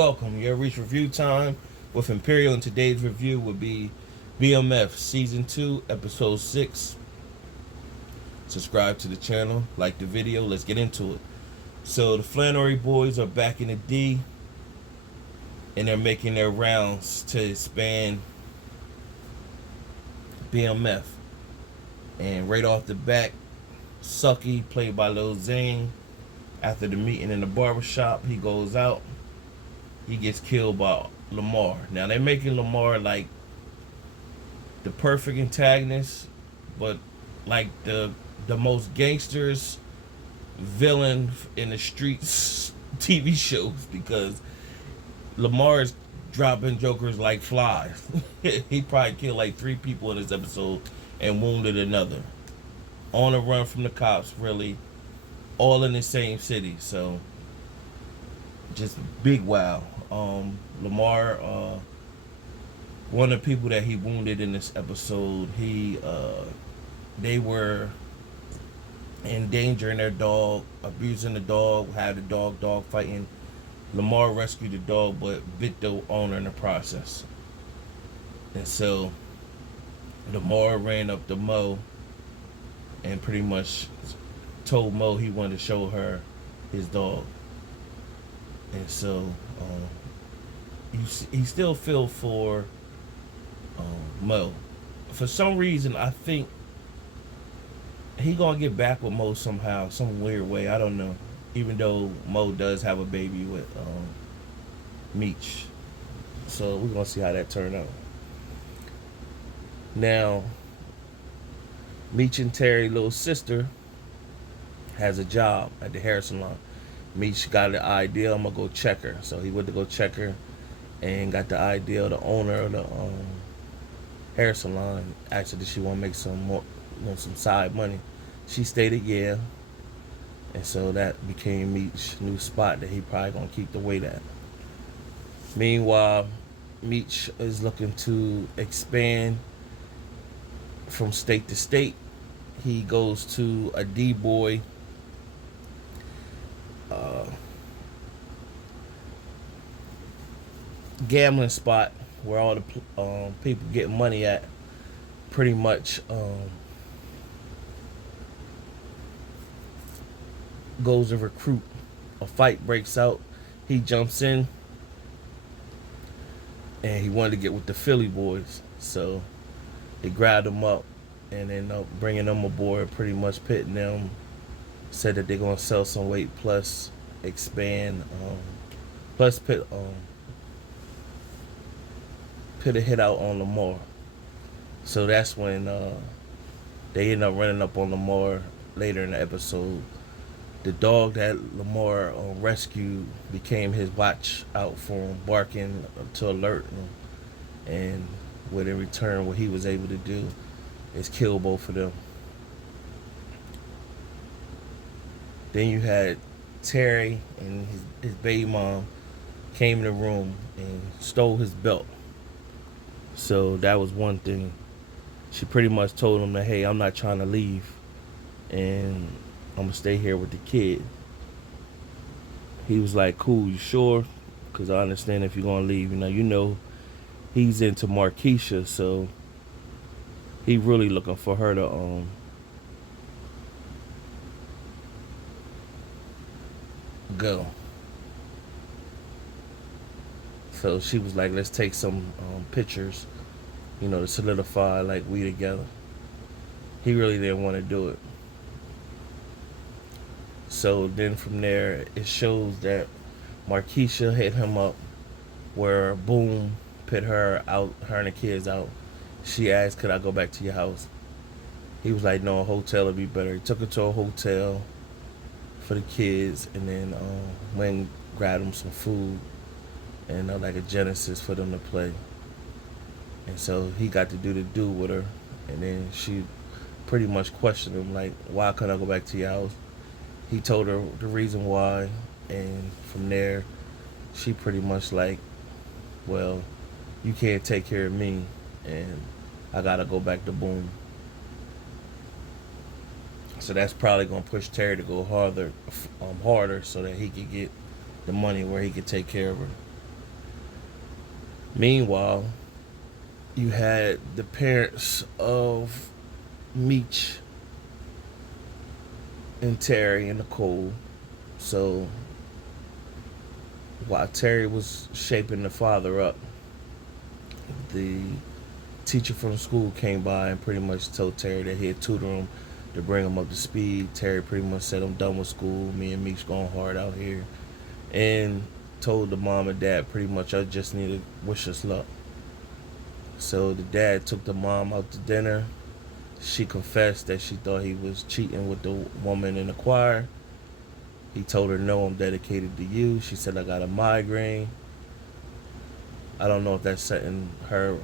Welcome. You have reached review time with Imperial, and today's review would be BMF Season 2, Episode 6. Subscribe to the channel, like the video, let's get into it. So, the Flenory boys are back in the D, and they're making their rounds to expand BMF. And right off the bat, Sucky, played by Lil Zane, after the meeting in the barbershop, he goes out. He gets killed by Lamar. Now they're making Lamar like the perfect antagonist, but like the most gangsters villain in the streets TV shows, because Lamar is dropping jokers like flies. He probably killed like 3 people in this episode and wounded another. On the run from the cops, really, all in the same city. So just big wow. Lamar, one of the people that he wounded in this episode, they were endangering their dog, abusing the dog, had the dog fighting. Lamar rescued the dog, but bit the owner in the process. And so Lamar ran up to Mo and pretty much told Mo he wanted to show her his dog. And so he still feel for Mo. For some reason, I think he gonna get back with Mo somehow, some weird way. I don't know. Even though Mo does have a baby with Meech, so we're gonna see how that turn out. Now, Meech and Terry's little sister has a job at the hair salon. Meech got the idea, I'm gonna go check her. So he went to go check her and got the idea of the owner of the hair salon. Asked her, did she want to make some more, some side money? She stated yeah. And so that became Meech's new spot that he probably gonna keep the weight at. Meanwhile, Meech is looking to expand from state to state. He goes to a D-boy gambling spot where all the people get money at. Pretty much goes to recruit. A fight breaks out. He jumps in, and he wanted to get with the Philly boys, so they grabbed him up and end up bringing them aboard, pretty much pitting them. Said that they're gonna sell some weight plus expand, plus put a hit out on Lamar. So that's when they end up running up on Lamar later in the episode. The dog that Lamar rescued became his watch out for him, barking to alert him. And what in return, what he was able to do is kill both of them. Then you had Terry and his baby mom came in the room and stole his belt. So that was one thing. She pretty much told him that, hey, I'm not trying to leave, and I'm going to stay here with the kid. He was like, cool, you sure? Because I understand if you're going to leave. You know he's into Markeisha, so he really looking for her to go. So she was like, let's take some pictures, to solidify like we together. He really didn't want to do it. So then from there, it shows that Markeisha hit him up where Boom put her and the kids out. She asked, could I go back to your house? He was like, no, a hotel would be better. He took her to a hotel for the kids, and then went and grabbed them some food and like a Genesis for them to play. And so he got to do the do with her, and then she pretty much questioned him like, why couldn't I go back to your house? He told her the reason why, and from there she pretty much like, well, you can't take care of me, and I gotta go back to Boom. So that's probably gonna push Terry to go harder, so that he could get the money where he could take care of her. Meanwhile, you had the parents of Meech and Terry in the cold. So while Terry was shaping the father up, the teacher from school came by and pretty much told Terry that he'd tutor him to bring him up to speed. Terry pretty much said, I'm done with school. Me and Meech going hard out here. And told the mom and dad pretty much, I just need to wish us luck. So the dad took the mom out to dinner. She confessed that she thought he was cheating with the woman in the choir. He told her, no, I'm dedicated to you. She said, I got a migraine. I don't know if that's setting her,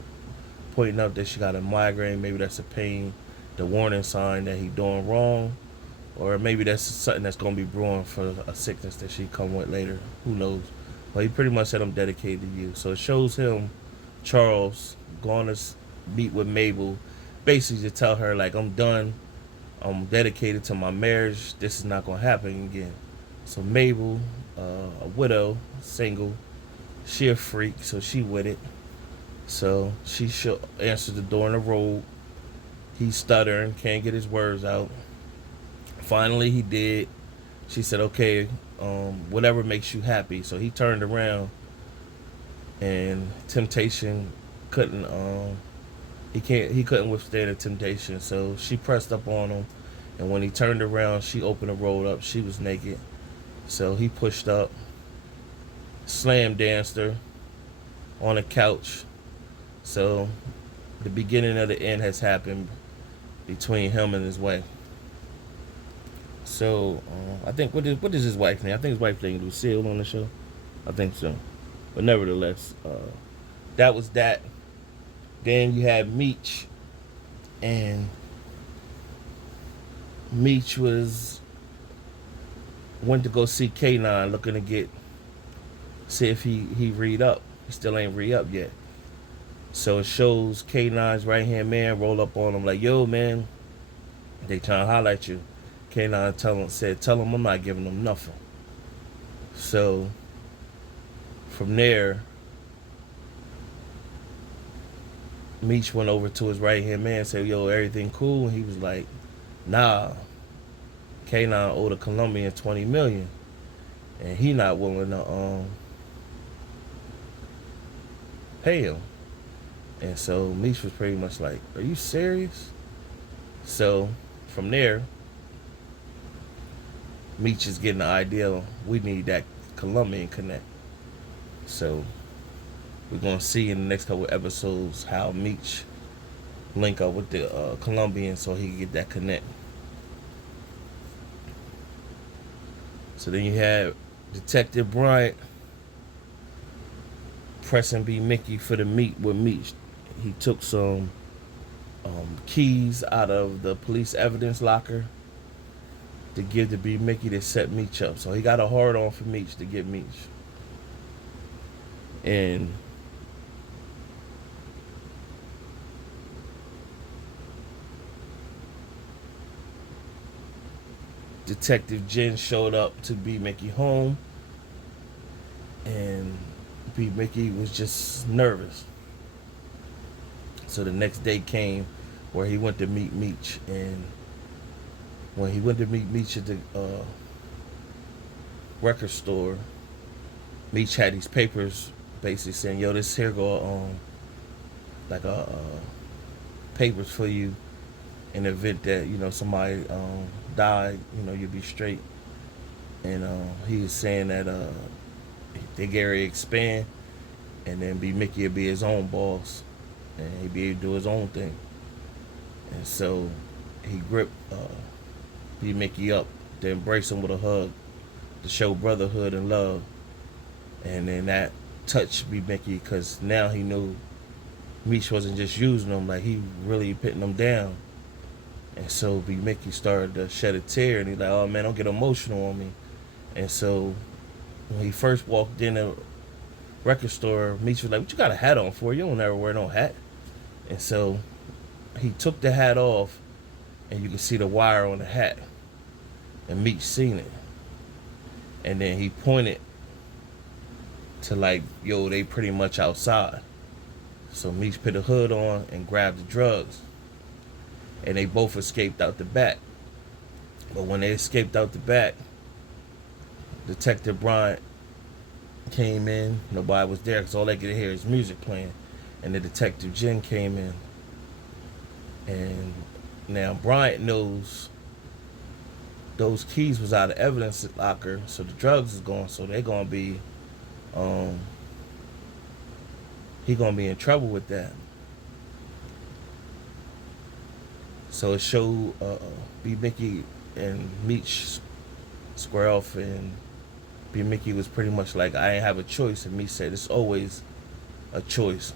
pointing out that she got a migraine. Maybe that's a pain, the warning sign that he doing wrong. Or maybe that's something that's going to be brewing for a sickness that she come with later. Who knows? But he pretty much said, I'm dedicated to you. So it shows him, Charles, going to meet with Mabel, basically to tell her, like, I'm done. I'm dedicated to my marriage. This is not going to happen again. So Mabel, a widow, single, she a freak, so she with it. So she should answer the door in the road. He's stuttering, can't get his words out. Finally, he did. She said, okay, whatever makes you happy. So he turned around, and temptation couldn't, he couldn't withstand the temptation. So she pressed up on him, and when he turned around, she opened the road up. She was naked. So he pushed up, slam danced her on a couch. So the beginning of the end has happened between him and his wife. So I think what is his wife's name? I think his wife's name Lucille on the show. I think so. But nevertheless, that was that. Then you had Meech, and Meech went to go see K9, looking to see if he read up. He still ain't read up yet. So it shows K9's right hand man roll up on him like, yo man, they trying to holler at you. K9 tell him I'm not giving them nothing. So from there, Meech went over to his right hand man and said, yo, everything cool? And he was like, nah, K9 owed a Colombian 20 million. And he not willing to pay him. And so Meech was pretty much like, are you serious? So from there, Meech is getting the idea we need that Colombian connect. So we're gonna see in the next couple of episodes how Meech link up with the Colombian so he can get that connect. So then you have Detective Bryant pressing B Mickey for the meet with Meech. He took some keys out of the police evidence locker to give to B Mickey to set Meech up. So he got a hard on for Meech to get Meech. And Detective Jen showed up to B Mickey home, and B Mickey was just nervous. So the next day came where he went to meet Meech, and when he went to meet Meech at the record store, Meech had these papers basically saying, yo, this here go like papers for you in the event that, you know, somebody died, you know, you'll be straight. And he was saying that they Gary expand, and then B Mickey would be his own boss, and he'd be able to do his own thing. And so he gripped B Mickey up to embrace him with a hug to show brotherhood and love. And then that touched B Mickey, because now he knew Meech wasn't just using him, like he really putting him down. And so B Mickey started to shed a tear, and he's like, oh man, don't get emotional on me. And so when he first walked in the record store, Meech was like, what you got a hat on for? You don't ever wear no hat. And so he took the hat off, and you can see the wire on the hat. And Meech seen it. And then he pointed to like, yo, they pretty much outside. So Meech put a hood on and grabbed the drugs, and they both escaped out the back. But when they escaped out the back, Detective Bryant came in. Nobody was there because all they could hear is music playing. And the Detective Jen came in. And now Bryant knows those keys was out of evidence locker, so the drugs is gone. So they're gonna be, he gonna be in trouble with that. So it showed B. Mickey and Meech square off, and B. Mickey was pretty much like, I ain't have a choice, and Meech said it's always a choice.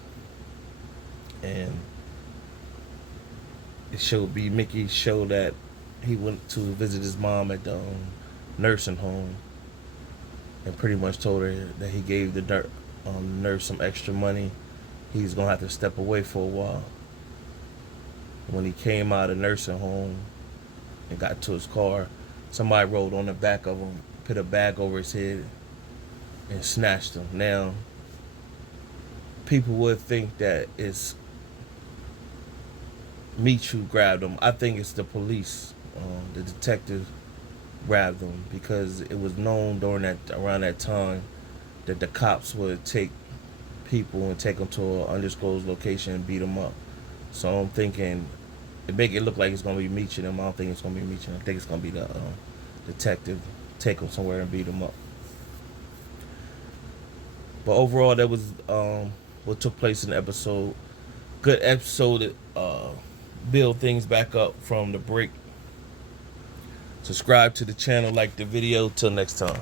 And it showed B. Mickey showed that he went to visit his mom at the nursing home, and pretty much told her that he gave the nurse some extra money. He's gonna have to step away for a while. When he came out of the nursing home and got to his car, somebody rolled on the back of him, put a bag over his head, and snatched him. Now, people would think that it's Meech who grabbed him. I think it's the police. The detective grabbed him because it was known around that time that the cops would take people and take them to an undisclosed location and beat them up. So I'm thinking it make it look like it's gonna be Meech and them. I don't think it's gonna be Meech and them. I think it's gonna be the detective take them somewhere and beat them up. But overall, that was what took place in the episode. Good episode to build things back up from the break. Subscribe to the channel, like the video. Till next time.